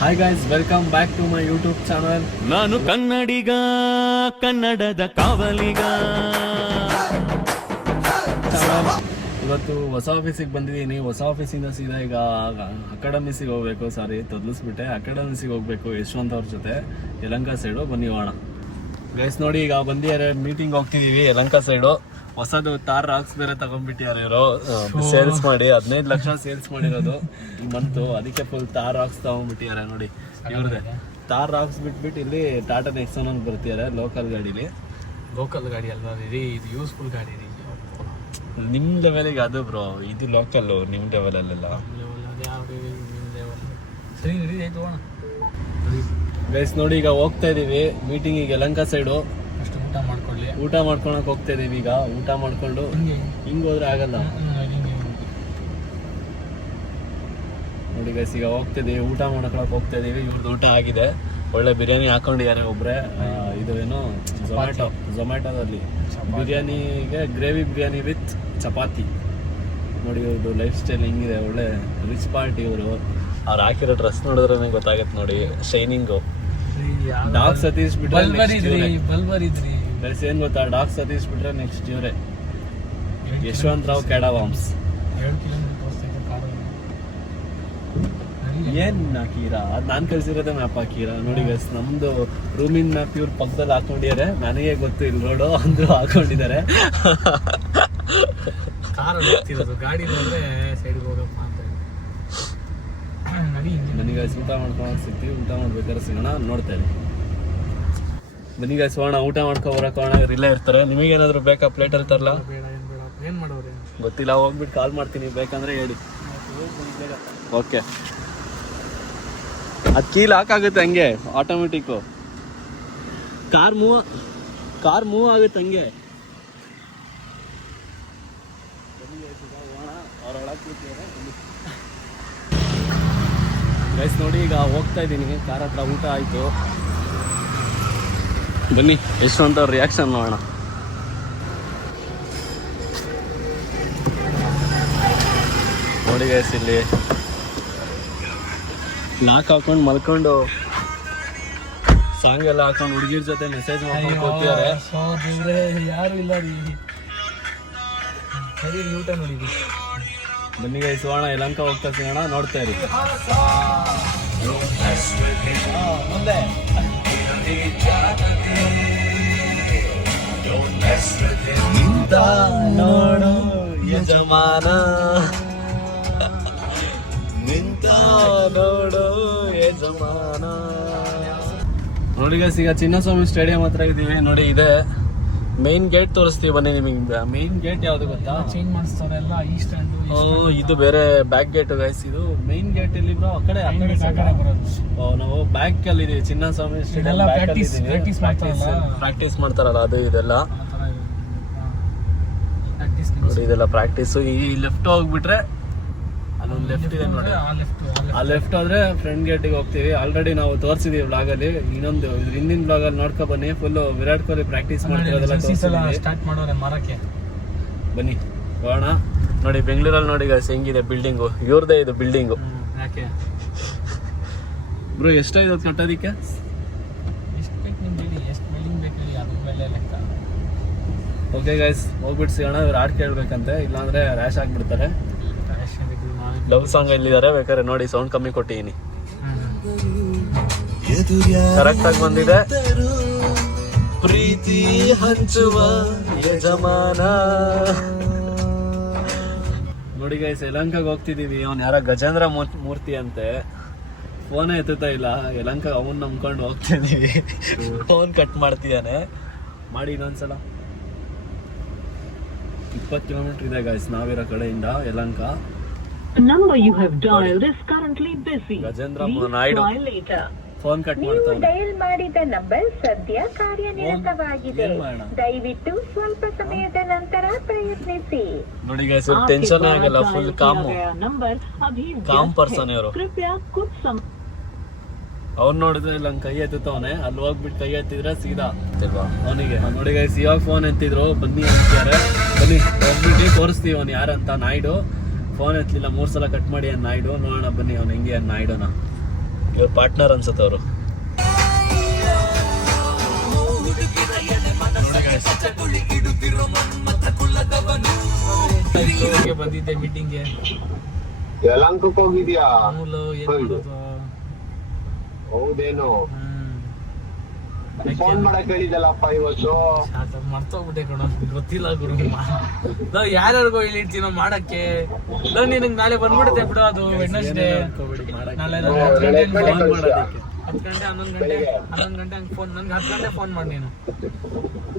Hi guys, welcome back to my YouTube channel. ನಾನು ಕನ್ನಡಿಗ, ಕನ್ನಡದ ಕಾವಲಿಗ. ಇವತ್ತು ಹೊಸ ಆಫೀಸಿಗೆ ಬಂದಿದ್ದೀನಿ. ಹೊಸ ಆಫೀಸಿಂದ ಸೀದಾ ಈಗ ಅಕಾಡೆಮಿಸಿಗೆ ಹೋಗ್ಬೇಕು. ಸಾರಿ, ತೊದಲಿಸ್ಬಿಟ್ಟೆ. ಅಕಾಡೆಮಿಸಿಗೆ ಹೋಗ್ಬೇಕು ಯಶವಂತ್ ಅವ್ರ ಜೊತೆ, ಯಲಹಂಕ ಸೈಡು. ಬನ್ನಿ ಹೋಗೋಣ ಗೈಸ್. ನೋಡಿ, ಈಗ ಬಂದಿದ್ದಾರೆ, ಮೀಟಿಂಗ್ ಹೋಗ್ತಿದೀವಿ ಯಲಹಂಕ ಸೈಡು. ಹೊಸದು ತಾರ್ ರಾಕ್ಸ್ ಬೇರೆ ತಗೊಂಡ್ಬಿಟ್ಟಿದ್ದಾರೆ ಇವರು, ಸೇಲ್ಸ್ ಮಾಡಿ 15 ಲಕ್ಷ ಸೇಲ್ಸ್ ಮಾಡಿರೋದು ಈ ಮಂತು. ಅದಕ್ಕೆ ಫುಲ್ ತಾರ್ ರಾಕ್ಸ್ ತಗೊಂಡ್ಬಿಟ್ಟಿದ್ದಾರೆ. ನೋಡಿ ಇವ್ರದೇ ತಾರ್ ರಾಕ್ಸ್ ಬಿಟ್ಬಿಟ್ಟು ಇಲ್ಲಿ ಟಾಟಾ ನೆಕ್ಸಾನ್ ಅಂತ ಬರ್ತಿದ್ದಾರೆ ಲೋಕಲ್ ಗಾಡಿಲಿ. ಲೋಕಲ್ ಗಾಡಿ ಅಲ್ವಾ ಇದು ಯೂಸ್ಫುಲ್ ಗಾಡಿ ರೀ. ನಿಮ್ ಲೆವೆಲಿಗೆ ಅದು ಬ್ರೋ, ಇದು ಲೋಕಲ್. ನಿಮ್ ಲೆವೆಲಲ್ಲೆಲ್ಲ ಸರಿ ನಡಿ ಆಯ್ತು ಹೋಗೋಣ. ಗೈಸ್ ನೋಡಿ, ಈಗ ಹೋಗ್ತಾ ಇದೀವಿ ಮೀಟಿಂಗಿಗೆ ಯಲಹಂಕ ಸೈಡು. ಅಷ್ಟು ಊಟ ಮಾಡ್ಕೊಳ್ಳಿ. ಊಟ ಮಾಡ್ಕೊಳಕ್ ಹೋಗ್ತಾ ಇದೀವಿ. ಈಗ ಊಟ ಮಾಡ್ಕೊಂಡು ಹಿಂಗ್ ಹೋದ್ರೆ ಆಗಲ್ಲ ನೋಡಿ ಗೈಸ್. ಈಗ ಹೋಗ್ತಿದೀವಿ, ಊಟ ಮಾಡ್ಕೊಳಕ್ ಹೋಗ್ತಾ ಇದೀವಿ. ಇವ್ರದ್ದು ಊಟ ಆಗಿದೆ. ಒಳ್ಳೆ ಬಿರಿಯಾನಿ ಹಾಕೊಂಡಿದ್ದಾರೆ ಒಬ್ರೆ. ಇದು ಏನು ಝೊಮ್ಯಾಟೋದಲ್ಲಿ ಬಿರಿಯಾನಿಗೆ ಗ್ರೇವಿ ಬಿರಿಯಾನಿ ವಿತ್ ಚಪಾತಿ. ನೋಡಿ ಇವ್ರದ್ದು ಲೈಫ್ ಸ್ಟೈಲ್ ಹಿಂಗಿದೆ. ಒಳ್ಳೆ ರಿಚ್ ಪಾರ್ಟಿ ಇವರು. ಅವ್ರು ಹಾಕಿರೋ ಡ್ರೆಸ್ ನೋಡಿದ್ರೆ ಗೊತ್ತಾಗತ್ತೆ ನೋಡಿ, ಶೈನಿಂಗು. ಡಾಗ್ ಸತೀಶ್ ಬಿಟ್ರೆ ಏನ್ ಗೊತ್ತಾ, ಡಾಗ್ ಸತೀಶ್ ಬಿಟ್ರೆ ನೆಕ್ಸ್ಟ್ ಇವ್ರೆ ಯಶವಂತ್ ರಾವ್ ಕೆಡವಾಮ್ಸ್. ಏನ್ ಹಾಕೀರಾ? ಅದ್ ನಾನ್ ಕಳ್ಸಿರೋದೇ ಮ್ಯಾಪ್ ಹಾಕೀರಾ? ನೋಡಿ ಗೈಸ್, ನಮ್ದು ರೂಮಿನ ಮ್ಯಾಪ್ ಇವ್ರ ಪಕ್ಕದಲ್ಲಿ ಹಾಕೊಂಡಿದ್ದಾರೆ. ನನಗೆ ಗೊತ್ತು ಇಲ್ಲಿ ರೋಡು ಅಂದ್ರು ಹಾಕೊಂಡಿದ್ದಾರೆ. ಗಾಡಿ ಸೈಡ್ ಹೋಗಪ್ಪ ಅಂತ. ಬನ್ನಿ ಗೈಸ್, ಊಟ ಮಾಡ್ಕೊಂಡು ಸಿಗ್ತೀವಿ. ಊಟ ಮಾಡ್ಬೇಕಾದ್ರೆ ಸಿಗೋಣ, ನೋಡ್ತೇವೆ. ಬನ್ನಿ ಗೈಸ್ ಹೋಗೋಣ, ಊಟ ಮಾಡ್ಕೊ ಬರಕ್ ಹೋಗೋಣ. ಇಲ್ಲೇ ಇರ್ತಾರೆ. ನಿಮಗೇನಾದ್ರು ಬೇಕಾ ಪ್ಲೇಟಲ್ಲಿ ತರಲ್ಲ? ಏನ್ ಮಾಡೋರಿ ಗೊತ್ತಿಲ್ಲ, ಹೋಗ್ಬಿಟ್ಟು ಕಾಲ್ ಮಾಡ್ತೀನಿ, ಬೇಕಂದ್ರೆ ಹೇಳಿ. ಓಕೆ, ಅದು ಕೀಲ್ ಹಾಕಾಗುತ್ತೆ ಹಂಗೆ ಆಟೋಮೆಟಿಕ್ಕು. ಕಾರ್ ಮೂವ್ ಆಗುತ್ತೆ ಹಂಗೆ. ಗೈಸ್ ನೋಡಿ, ಈಗ ಹೋಗ್ತಾ ಇದ್ದೀನಿ ಕಾರ್ ಹತ್ರ. ಊಟ ಆಯಿತು. ಬನ್ನಿ ಯಶವಂತ್ ಅವ್ರ ರಿಯಾಕ್ಷನ್ ನೋಡೋಣ. ನೋಡಿ ಗೈಸ್, ಇಲ್ಲಿ ಲಾಕ್ ಹಾಕೊಂಡು ಮಲ್ಕೊಂಡು ಸಾಂಗ್ ಎಲ್ಲ ಹಾಕೊಂಡು ಹುಡುಗಿರ ಜೊತೆ ಮೆಸೇಜ್ ಮಾಡ್ಕೊಂಡು ಹೋಗ್ತಿದ್ದಾರೆ. ಯಾರು ಇಲ್ಲ ರೀ. ಸರಿ ಊಟ ನೋಡಿ. ಬನ್ನಿ ಗೈಸ್ ಹೋಗೋಣ, ಯಲಹಂಕ ಹೋಗ್ತಾ ಸಿಗೋಣ, ನೋಡ್ತಾ ಇರಿ. ನಿಂತ ನೋಡು ಯಜಮಾನ, ನಿಂತ ನೋಡು ಯಜಮಾನ. ನೋಡಿ ಗೈಸ್, ಈಗ ಚಿನ್ನಸ್ವಾಮಿ ಸ್ಟೇಡಿಯಂ ಹತ್ರ ಇದೀವಿ. ನೋಡಿ ಇದೆ ಮೇನ್ ಗೇಟ್ ತೋರಿಸ್ತೀವಿ. ಬನ್ನಿ ನಿಮಗೆ ಮೇನ್ ಗೇಟ್ ಯಾವ್ದು ಗೊತ್ತಾ? ಚೇಂಜ್ ಮಾಡಿಸ್ತಾರೆಲ್ಲ ಈ ಸ್ಟ್ಯಾಂಡ್. ಇದು ಬೇರೆ ಬ್ಯಾಕ್ ಗೇಟ್ ಗೈಸ್. ಇದು ಮೇನ್ ಗೇಟ್ ಇಲ್ಲಿ ಬ್ರೋ, ಆ ಕಡೆ ನಾವು ಬ್ಯಾಕ್ ಅಲ್ಲಿ ಇದೀವಿ. ಚಿನ್ನಸ್ವಾಮಿ ಸ್ಟೇಡಿಯಂ ಪ್ರಾಕ್ಟೀಸ್ ಮಾಡ್ತಾರಲ್ಲ, ಅದು ಇದೆಲ್ಲ ನೋಡಿ. ಇದೆಲ್ಲ ಪ್ರಾಕ್ಟೀಸ್. ಈ ಲೆಫ್ಟ್ ಹೋಗ್ಬಿಟ್ರೆ ಅಲ್ಲೊಂದು ಲೆಫ್ಟ್ ಇದೆ ನೋಡಿ. ಆ ಲೆಫ್ಟ್ ಹೋದ್ರೆ ಫ್ರಂಟ್ ಗೇಟಿಗೆ ಹೋಗ್ತೀವಿ. ಆಲ್ರೆಡಿ ನಾವು ತೋರಿಸಿದೀವಿ ವ್ಲಾಗ್ ಅಲ್ಲಿ. ಇನ್ನೊಂದು ಇದ್ರ ಹಿಂದಿನ ವ್ಲಾಗ್ ಅಲ್ಲಿ ನೋಡ್ಕೊ ಬನ್ನಿ. ಫುಲ್ ವಿರಾಟ್ ಕೊಹ್ಲಿ ಪ್ರಾಕ್ಟೀಸ್ ಮಾಡ್ತಿರೋದೆಲ್ಲ ಸ್ಟಾರ್ಟ್ ಮಾಡೋರೆ ಮಾರಕ್ಕೆ. ಬನ್ನಿ ಹೋಗೋಣ. ನೋಡಿ ಬೆಂಗಳೂರಲ್ಲಿ ನೋಡಿ ಗೈಸ್ ಹೆಂಗಿದೆ ಬಿಲ್ಡಿಂಗು. ಇವ್ರದೇ ಇದು ಬಿಲ್ಡಿಂಗು. ಯಾಕೆ ಬ್ರೋ, ಎಷ್ಟಾಯ್ತು ಅದು ಕಟ್ಟೋದಿಕ್ಕೆ? ಎಷ್ಟು ಬೇಕು ನಿಮ್ಗೆ ಹೇಳಿ, ಎಷ್ಟು ಬಿಲ್ಡಿಂಗ್ ಬೇಕು ಹೇಳಿ, ಅದ್ರ ಮೇಲೆ ಲೆಕ್ಕ. ಓಕೆ ಗೈಸ್, ಹೋಗ್ಬಿಟ್ಟು ಸಿಗೋಣ. ಇವ್ರು ಹಾಡು ಕೇಳ್ಬೇಕಂತೆ, ಇಲ್ಲಾಂದ್ರೆ ರ್ಯಾಶ್ ಆಗ್ಬಿಡ್ತಾರೆ. ಲವ್ ಸಾಂಗ್ ಎಲ್ಲಿದ್ದಾರೆ ಬೇಕಾದ್ರೆ ನೋಡಿ, ಸೌಂಡ್ ಕಮ್ಮಿ ಕೊಟ್ಟಿದ್ದೀನಿ. ಕರೆಕ್ಟ್ ಆಗಿ ಬಂದಿದೆ. ಪ್ರೀತಿ ಹಂಚುವ ಯಜಮಾನ. ನೋಡಿ ಗೈಸ್, ಯಲಹಂಕಗೆ ಹೋಗ್ತಿದೀವಿ. ಅವ್ನು ಯಾರ ಗಜೇಂದ್ರ ಮೂರ್ತಿ ಅಂತೆ. ಫೋನೇ ಎತ್ತುತ್ತಾ ಇಲ್ಲ. ಯಲಹಂಕ ಅವನ್ ನಂಬ್ಕೊಂಡು ಹೋಗ್ತಿದೀವಿ. ಫೋನ್ ಕಟ್ ಮಾಡ್ತಿದ್ದಾನೆ. ಮಾಡಿ ಇನ್ನೊಂದ್ಸಲ. 20 ಕಿಲೋಮೀಟರ್ ಇದೆ ಗೈಸ್ ನಾವಿರೋ ಕಡೆಯಿಂದ Yelahanka. Number you have dialed is currently busy. Gajendra Naidu phone cut ನೀವು ಮಾಡ್ತಾನೆ. ಡಯಲ್ ಮಾಡಿದ ನಂಬರ್ ಸದ್ಯ ಕಾರ್ಯನಿರತವಾಗಿದೆ. ದಯವಿಟ್ಟು ಸ್ವಲ್ಪ ಸಮಯದ ನಂತರ ಪ್ರಯತ್ನಿಸಿ. ನೋಡಿ ಗೈಸ್, ಟೆನ್ಷನ್ ಆಗಲ್ಲ. ಫುಲ್ ಕಾಮ್ ಪರ್ಸನ್ ಇವರು. ಅವ್ನು ನೋಡಿದ್ರೆ ಇಲ್ಲ ಕೈ ಎತ್ತುತ್ತವನೆ. ಅಲ್ಲಿ ಹೋಗ್ಬಿಟ್ಟು ಕೈ ಎತ್ತಿದ್ರೆ ಸೀದಾ ಅವನಿಗೆ. ನೋಡಿ ಗೈಸ್, ಇವಾಗ ಫೋನ್ ಎತ್ತಿದ್ರು. ಬನ್ನಿ ಅಂತಾರೆ. ಬನ್ನಿ ಹೋಗ್ಬಿಟ್ಟು ತೋರಿಸ್ತೀವಿ ಅವ್ನು ಯಾರಂತ. ನಾಯ್ಡು ಫೋನ್ ಎತ್ತಲಿಲ್ಲ, 3 ಸಲ ಕಟ್ ಮಾಡಿ ನಾಯ್ಡು. ನೋಡೋಣ ಬನ್ನಿ ಅವ್ನು ಹೆಂಗೆ ನಾಯ್ಡುನ. ಇವ್ರ ಪಾರ್ಟ್ನರ್ ಅನ್ಸುತ್ತೆ ಅವರು. ಬಂದಿದ್ದೆ ಮೀಟಿಂಗ್ಗೆ. ಯಲಹಂಕಕ್ಕೆ ಹೋಗಿದ್ಯಾ? ಮಾಮೂಲು ಏನ್ ಮಾಡೋದು. ಹೌದೇನು? ಫೋನ್ ಮಾಡಕ್ ಹೇಳಿದಲ್ಲಪ್ಪ ಇವತ್ತು. ಮರ್ತೋಗ್ಬಿಟ್ಟೆ ಕಣ, ಗೊತ್ತಿಲ್ಲ ಗುರು. ನಾವು ಯಾರ್ಯಾರಿಗೋ ಹೇಳಿರ್ತೀನೋ ಮಾಡಕ್ಕೆ. ನಿನಗ್ ನಾಳೆ ಬಂದ್ಬಿಡುತ್ತೆ ಬಿಡು, ಅದು ವೆಡ್ನೆಸ್ಡೇ. ನಾಳೆ 10 ಗಂಟೆ 11 ಗಂಟೆ ಹಂಗೆ ಫೋನ್, ನನ್ಗೆ 10 ಗಂಟೆ ಫೋನ್ ಮಾಡಿ ನೀನು.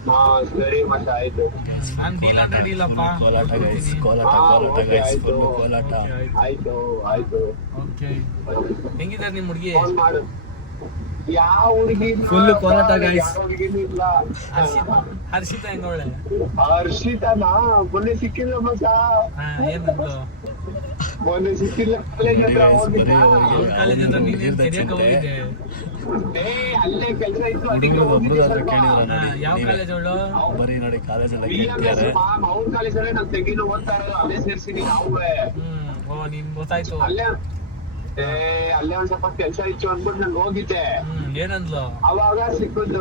ಹಾ ಸರಿ ಮತ್ತೆ ಆಯ್ತು. ನಾನು ಡೀಲ್ ಅಂದ್ರೆ ಡೀಲ್ ಅಪ್ಪ. ಕೋಲಾಟ ಗೈಸ್, ಕೋಲಾಟ ಗೈಸ್, ಫುಲ್ ಕೋಲಾಟ. ಆಯ್ತು ಆಯ್ತು. ಓಕೆ, ಹೆಂಗಿದ್ದಾರೆ ನಿಮ್ ಹುಡುಗಿ? ಫೋನ್ ಮಾಡು. ಯಾವ ಹುಡುಗಿ? ಫುಲ್ ಕೋಲಾಟ ಗೈಸ್. ಹುಡುಗಿನೂ ಇಲ್ಲ. ಹರ್ಷಿತಾ ಹೆಂಗವಳೆ? ಹರ್ಷಿತಾನಾ? ಮೊನ್ನೆ ಸಿಕ್ಕಿಲ್ಲ ಮಚ್ಚ. ಏನಂತ? ಮೊನ್ನೆ ಸಿಕ್ಕಿಲ್ಲ. ಕಾಲೇಜ್ ಹತ್ರ ಹೋಗಿದ್ದ. ಕಾಲೇಜ್ ಹತ್ರ ನೀನೇನ್ ಕರಿಯಕ್ಕೆ ಹೋಗಿದ್ದೆ? ಅಲ್ಲೇ ಕೆಲಸ ಇತ್ತು, ಅದಕ್ಕೆ ಒಬ್ರು ಕೇಳಿದ್ರ ಯಾವ ಕಾಲೇಜ್ ಅವಳು? ಬರೀ ನೋಡಿ ಕಾಲೇಜ್ ಎಲ್ಲ ಕೇಳ್ತಿದ್ದಾರೆ. ಅವ್ರ ಕಾಲೇಜಲ್ಲೇ ನಮ್ ತಂಗಿನೂ ಓದ್ತಾ ಇರೋದು, ಅಲ್ಲೇ ಸೇರ್ಸಿದೀನಿ ನಾವೇ. ಓ ನಿನ್ ಗೊತ್ತಾಯ್ತು. ಅಲ್ಲೇ ಒಂದ್ ಸ್ವಲ್ಪ ಕೆಲ್ಸ ಇತ್ತು ಅಂದ್ಬಿಟ್ಟು ನಂಗೆ ಹೋಗಿದ್ದೆ. ಏನಂದ್ಲು? ಅವಾಗ ಸಿಕ್ಕಿದ್ದು.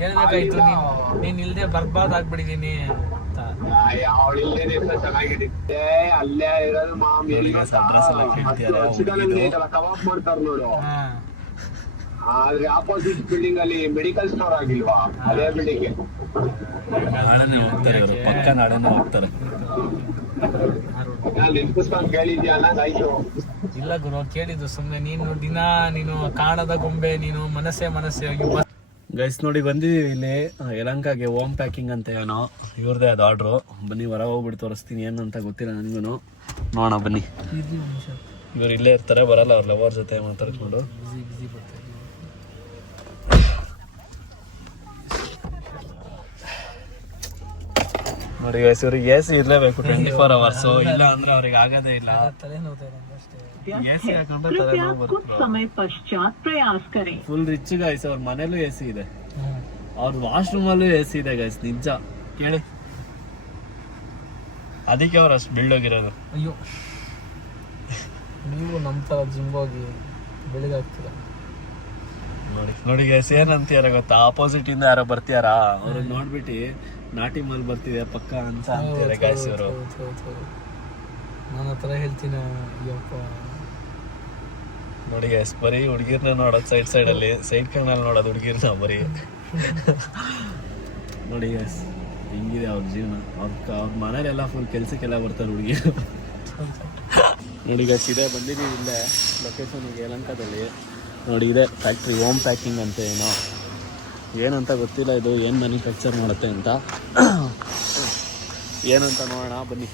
ಹೇಳ್ಬೇಕಾಯ್ತು, ನೀನ್ ಇಲ್ದೆ ಬರ್ಬಾರ್ದು ಆಗ್ಬಿಟ್ಟಿದೀನಿ ಅಂತ. ಅವಳಿಲ್ದೇನೆ ಚೆನ್ನಾಗಿರುತ್ತೆ. ಅಲ್ಲೇ ಇರೋದು ಮಾಮ್. ಕಬಾಬ್ ಮಾಡ್ತಾರ ನೋಡು, ಆದ್ರೆ ಆಪೋಸಿಟ್ ಬಿಲ್ಡಿಂಗ್ ಅಲ್ಲಿ ಮೆಡಿಕಲ್ ಸ್ಟೋರ್ ಆಗಿಲ್ವಾ, ಅದೇ ಬಿಲ್ಡಿಂಗ್. ನಾಳೆನೆ ಹೋಗ್ತಾರೆ ಇವರು, ಪಕ್ಕ ನಾಳೆನೆ ಹೋಗ್ತಾರೆ. ನಾನು ನೆನ್ಪಿಸ್ಕೊಂಡ್ ಕೇಳಿದ್ಯಾ ಅನ್ನೋದಾಯ್ತು. ಇಲ್ಲ ಗುರು, ಕೇಳಿದ್ದು ಸುಮ್ನೆ. ನೀನು ಕಾಣದ ಗೊಂಬೆ, ನೀನು ಮನಸ್ಸೇ ಗೈಸ್ ನೋಡಿ ಬಂದಿದ್ದೀವಿ ಇಲ್ಲಿ ಯಲಹಂಕಗೆ. ಹೋಮ್ ಪ್ಯಾಕಿಂಗ್ ಅಂತ ಏನೋ ಇವ್ರದೇ ಅದು ಆರ್ಡ್ರು. ಬನ್ನಿ ಹೊರಗೆ ಹೋಗ್ಬಿಟ್ಟು ತೋರಿಸ್ತೀನಿ, ಏನಂತ ಗೊತ್ತಿಲ್ಲ ನನಗೂ. ನೋಡೋಣ ಬನ್ನಿ. ಇವ್ರು ಇಲ್ಲೇ ಇರ್ತಾರೆ, ಬರಲ್ಲ ಅವ್ರ ಲವರ್ ಜೊತೆ ಮಾತಾಡ್ಕೊಂಡು. ನೋಡಿ ಗೈಸ್, ಇವ್ರಿಗೆ ಎ ಸಿ ಇರ್ಲೇಬೇಕು 24 hours. ಇಲ್ಲ ಅಂದ್ರೆ ಅವ್ರಿಗೆ ಆಗೋದೇ ಇಲ್ಲ. कृपया कुछ समय पश्चात प्रयास करें. ಫುಲ್ ರಿಚ್ ಗೈಸ್, ಅವ್ರ ಮನೇಲೂ ಎ ಸಿ ಇದೆ, ಅವ್ರ ವಾಶ್ರೂಮ್ ಅಲ್ಲೂ ಎ ಸಿ ಇದೆ ಗೈಸ್. ನಿಜ ಕೇಳಿ, ಅದಕ್ಕೆ ಅವ್ರು ಅಷ್ಟು ಬಿಲ್ಡ್ ಹೋಗಿರೋದು. ಅಯ್ಯೋ, ನೀವು ನಮ್ಮ ಥರ ಜಿಮ್ ಹೋಗಿ ಬೆಳಿಗ್ಗಾಗ್ತೀರ. ನೋಡಿ ಗೈಸ್, ಏನಂತೀಯಾರ ಗೊತ್ತಾ? ಆಪೋಸಿಟ್ ಇಂದ ಯಾರೋ ಬರ್ತೀಯಾರ, ಅವ್ರಿಗೆ ನೋಡ್ಬಿಟ್ಟು ನಾಟಿ ಮಾಲ್ ಬರ್ತಿದೆ ಪಕ್ಕ ಅಂತ ಅಂತಾರೆ ಗೈಸ್ ಇವರು. ನಾನು ಆ ಥರ ಹೇಳ್ತೀನ? ಅಯ್ಯಪ್ಪ. ನೋಡಿ ಗೈಸ್, ಬರೀ ಹುಡುಗಿರ್ನ ನೋಡೋದು ಸೈಡ್ ಅಲ್ಲಿ, ಸೈಡ್ ಕಣ್ಣಲ್ಲಿ ನೋಡೋದು ಹುಡುಗಿರ್ನ ಬರೀ. ನೋಡಿ ಗೈಸ್, ಹಿಂಗಿದೆ ಅವ್ರ ಜೀವನ. ಅವ್ರ ಮನೇಲೆಲ್ಲ ಫುಲ್ ಕೆಲ್ಸಕ್ಕೆಲ್ಲ ಬರ್ತಾರೆ ಹುಡುಗಿರು. ನೋಡಿ ಗೈಸ್, ಇದೇ ಬಂದಿದ್ದೀವಿ ಇಲ್ಲೇ ಲೊಕೇಶನ್ ಯಲಹಂಕದಲ್ಲಿ. ನೋಡಿ ಇದೆ ಫ್ಯಾಕ್ಟ್ರಿ, ಹೋಮ್ ಪ್ಯಾಕಿಂಗ್ ಅಂತ ಏನಂತ ಗೊತ್ತಿಲ್ಲ, ಇದು ಏನು ಮ್ಯಾನುಫ್ಯಾಕ್ಚರ್ ಮಾಡುತ್ತೆ ಅಂತ. ಏನಂತ ನೋಡೋಣ ಬನ್ನಿ.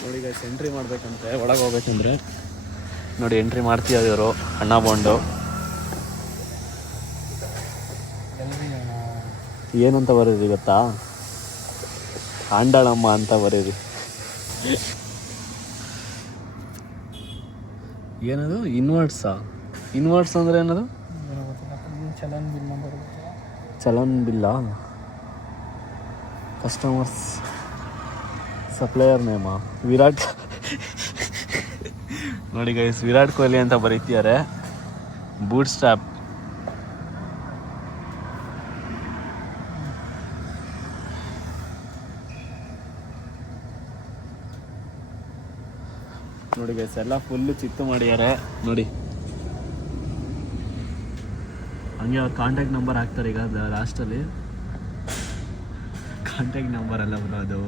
ನೋಡಿ ಗೈಸ್, ಎಂಟ್ರಿ ಮಾಡ್ಬೇಕಂತೆ, ಒಳಗೆ ಹೋಗ್ಬೇಕಂದ್ರೆ ನೋಡಿ ಎಂಟ್ರಿ ಮಾಡ್ತೀವಿ. ಇವರು ಅಣ್ಣ ಬಾಂಡು ಏನಂತ ಬರೀರಿ ಗೊತ್ತಾ? ಆಂಡಳಮ್ಮ ಅಂತ ಬರೀರಿ. ಏನದು? ಇನ್ವರ್ಟ್ಸ್ ಅಂದ್ರೆ ಏನದು? ಚಲನ್ ಬಿಲ್ಲ. ಕಸ್ಟಮರ್ಸ್ ಸಪ್ಲೈಯರ್ ನೇಮ ವಿರಾಟ್. ನೋಡಿ ಗೈಸ್, ವಿರಾಟ್ ಕೊಹ್ಲಿ ಅಂತ ಬರೀತಿದ್ದಾರೆ. Boot strap. ನೋಡಿ ಗೈಸ್, ಎಲ್ಲ ಫುಲ್ಲು ಚಿತ್ತು ಮಾಡಿದ್ದಾರೆ ನೋಡಿ. ಹಂಗೆ ಅವ್ರ ಕಾಂಟ್ಯಾಕ್ಟ್ ನಂಬರ್ ಹಾಕ್ತಾರೆ ಈಗ ಲಾಸ್ಟಲ್ಲಿ. ಕಾಂಟ್ಯಾಕ್ಟ್ ನಂಬರ್ ಅಲ್ಲ ಬರೋ ಅದು.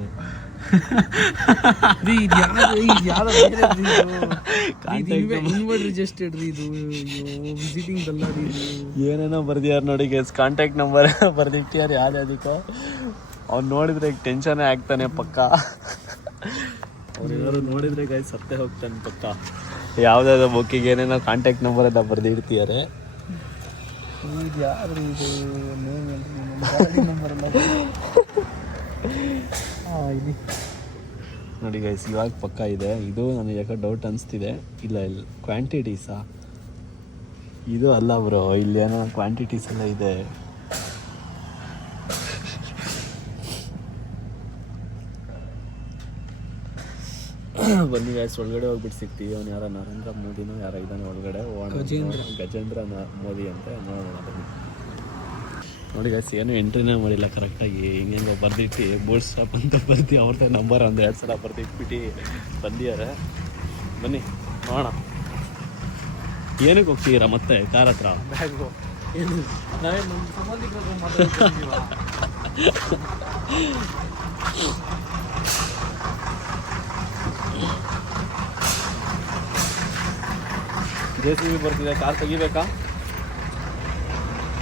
ಏನೇನೋ ಬರ್ದಿಯಾರ ನೋಡಿ ಗೈಸ್, ಕಾಂಟ್ಯಾಕ್ಟ್ ನಂಬರ್ ಬರ್ದಿಟ್ಟಾರ ಯಾವ್ದಕ್ಕೋ. ಅವ್ನು ನೋಡಿದ್ರೆ ಈಗ ಟೆನ್ಷನ್ನೇ ಆಗ್ತಾನೆ ಪಕ್ಕ. ಅವ್ರೇನಾದ್ರು ನೋಡಿದ್ರೆ ಗೈಸ್ ಸತ್ತೇ ಹೋಗ್ತಾನೆ ಪಕ್ಕ. ಯಾವ್ದಾದ್ರು ಬುಕ್ಕಿಗೆ ಏನೇನೋ ಕಾಂಟ್ಯಾಕ್ಟ್ ನಂಬರ್ ಎಲ್ಲ ಬರ್ದಿಡ್ತಿದ್ದಾರೆ. ನೋಡಿ ಗೈಸ್, ಇವಾಗ ಪಕ್ಕ ಇದೆ. ಇದು ನನಗೆ ಯಾಕೆ ಡೌಟ್ ಅನಿಸ್ತಿದೆ. ಇಲ್ಲ ಕ್ವಾಂಟಿಟೀಸಾ? ಇದು ಅಲ್ಲ ಬ್ರೋ, ಇಲ್ಲೇನೋ ಕ್ವಾಂಟಿಟೀಸ್ ಎಲ್ಲ ಇದೆ. ಬನ್ನಿ ಗೈಸ್, ಒಳಗಡೆ ಹೋಗ್ಬಿಟ್ಟು ಸಿಗ್ತೀವಿ. ಅವ್ನು ಯಾರೋ ನರೇಂದ್ರ ಮೋದಿನೋ ಯಾರೋ ಇದ್ದಾನೆ ಒಳಗಡೆ, ಗಜೇಂದ್ರ ಮೋದಿ ಅಂತ ನೋಡೋಣ ಬನ್ನಿ. ನೋಡಿ ಗೈಸ್, ಏನು ಎಂಟ್ರಿನೇ ಮಾಡಿಲ್ಲ ಕರೆಕ್ಟಾಗಿ, ಹಿಂಗೆ ಬರ್ದಿಟ್ಟು ಬೋರ್ಡ್ ಸ್ಟಾಪ್ ಅಂತ ಬರ್ದು ಅವ್ರದ್ದು ನಂಬರ್ ಒಂದು 2 ಸಲ ಬರ್ದಿಟ್ಬಿಟ್ಟು ಬಂದಿದ್ದಾರೆ. ಬನ್ನಿ ನೋಡೋಣ. ಏನಕ್ಕೆ ಹೋಗ್ತೀರಾ ಮತ್ತೆ ಕಾರ್ ಹತ್ರ? ನಾವೇನು ನಮ್ಮ ಸಂಬಂಧಿಕರು ಮಾತಾಡ್ತಿದ್ದೀವಾ? JCB ಬರ್ತಿದೆ, ಕಾರ್ ತೆಗಿಬೇಕಾ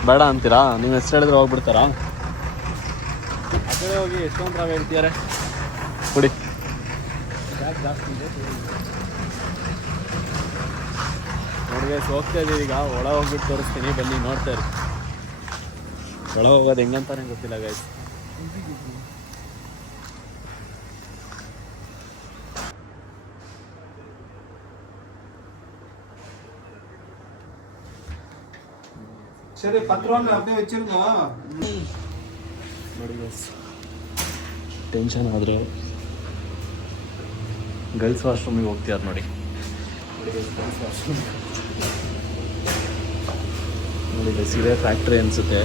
ಬೇಡ ಅಂತೀರಾ? ನೀವು ಹೆಸರು ಹೇಳಿದ್ರೆ ಹೋಗ್ಬಿಡ್ತಾರಾ? ಆ ಕಡೆ ಹೋಗಿ ಎಷ್ಟೊಂದು ರಾಗ ಹೇಳ್ತಿದ್ದಾರೆ ಕುಡಿ. ನೋಡಿ ಹೋಗ್ತಾ ಇದ್ದೀವಿ ಈಗ, ಒಳ ಹೋಗ್ಬಿಟ್ಟು ತೋರಿಸ್ತೀನಿ ಬನ್ನಿ, ನೋಡ್ತಾ ಇರಿ. ಒಳ ಹೋಗೋದು ಹೆಂಗಂತಾನೆ ಗೊತ್ತಿಲ್ಲ ಗೈಸ್. சரி 10 ரூபாய் அப்படியே வச்சிருங்க. ನೋಡಿ ಗೈಸ್, ಟೆನ್ಷನ್ ಆದರೆ ಗರ್ಲ್ಸ್ ವಾಶ್ರೂಮಿಗೆ ಹೋಗ್ತೀಯಾರ ನೋಡಿ. ನೋಡಿ ಗೈಸ್, ಇದೇ ಫ್ಯಾಕ್ಟ್ರಿ ಅನಿಸುತ್ತೆ.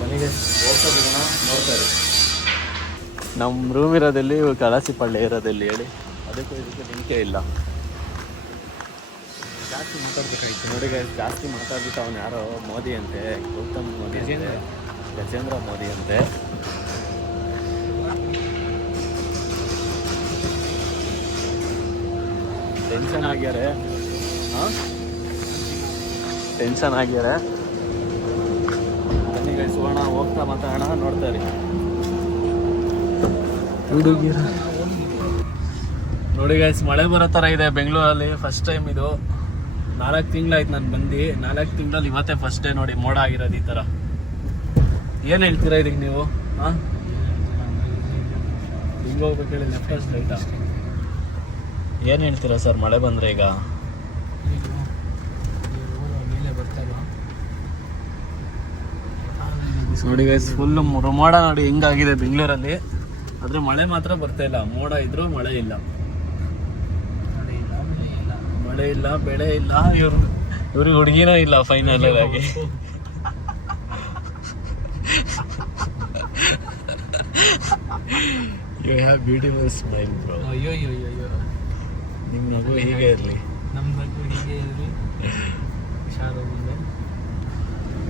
ಮನೆಗೆ ಹೋಗ್ತಾ ನೋಡ್ತಾರೆ. ನಮ್ಮ ರೂಮ್ ಇರೋದಲ್ಲಿ ಕಲಾಸಿಪಳ್ಳಿ ಇರೋದಲ್ಲಿ ಹೇಳಿ, ಅದಕ್ಕೂ ಇದಕ್ಕೆ ಲಿಂಕೇ ಇಲ್ಲ. ಜಾಸ್ತಿ ಮಾತಾಡ್ಬೇಕಾಯ್ತು ನೋಡಿ ಗೈಸ್, ಜಾಸ್ತಿ ಮಾತಾಡ್ಬಿಟ್ಟು ಅವನು ಯಾರೋ ಮೋದಿ ಅಂತೆ, ಗೌತಮ್ ಮೋದಿ ಅಂತೆ, ಗಜೇಂದ್ರ ಮೋದಿ ಅಂತೆ. ಟೆನ್ಷನ್ ಆಗ್ಯಾರೆ, ಟೆನ್ಷನ್ ಆಗ್ಯಾರೆ. ಬನ್ನಿ ಗೈಸ್ ಹೋಗೋಣ, ಹೋಗ್ತಾ ಮಾತಾಡೋಣ, ನೋಡ್ತಾ ಇರಿ. ನೋಡಿ ಗೈಸ್, ಮಳೆ ಬರೋ ಥರ ಇದೆ ಬೆಂಗಳೂರಲ್ಲಿ. ಫಸ್ಟ್ ಟೈಮ್ ಇದು, 4 ತಿಂಗಳಾಯ್ತು ನಾನು ಬಂದು. 4 ತಿಂಗಳಲ್ಲಿ ಇವತ್ತೇ ಫಸ್ಟ್ ಡೇ ನೋಡಿ ಮೋಡ ಆಗಿರೋದು ಈ ಥರ. ಏನು ಹೇಳ್ತೀರಾ ಇದಕ್ಕೆ ನೀವು? ಹಾಂ, ಹಿಂಗೆ ಹೋಗ್ಬೇಕು ಹೇಳಿ, ಲೆಫ್ಟ್ ಸ್ಟ್ರೈಟಾ? ಏನು ಹೇಳ್ತೀರಾ ಸರ್ ಮಳೆ ಬಂದರೆ ಈಗ? ನೋಡಿ ಗೈಸ್, ಫುಲ್ ಮೋಡ ನೋಡಿ ಹೆಂಗಾಗಿದೆ ಬೆಂಗಳೂರಲ್ಲಿ. ಆದರೆ ಮಳೆ ಮಾತ್ರ ಬರ್ತಾ ಇಲ್ಲ. ಮೋಡ ಇದ್ರೂ ಮಳೆ ಇಲ್ಲ, ಮಳೆ ಇಲ್ಲ, ಬೆಳೆ ಇಲ್ಲ. ಇವ್ರಿಗೆ ಹುಡುಗಿನೂ ಇಲ್ಲ ಫೈನಲ್ ಆಗಿ. You have beautiful smile bro. ಅಯ್ಯೋ ನಿಮ್ಮ ನಗು ಹೀಗೆ ಇರಲಿ, ನಮ್ಮ ನಗು ಹೀಗೆ ಇರಲಿ.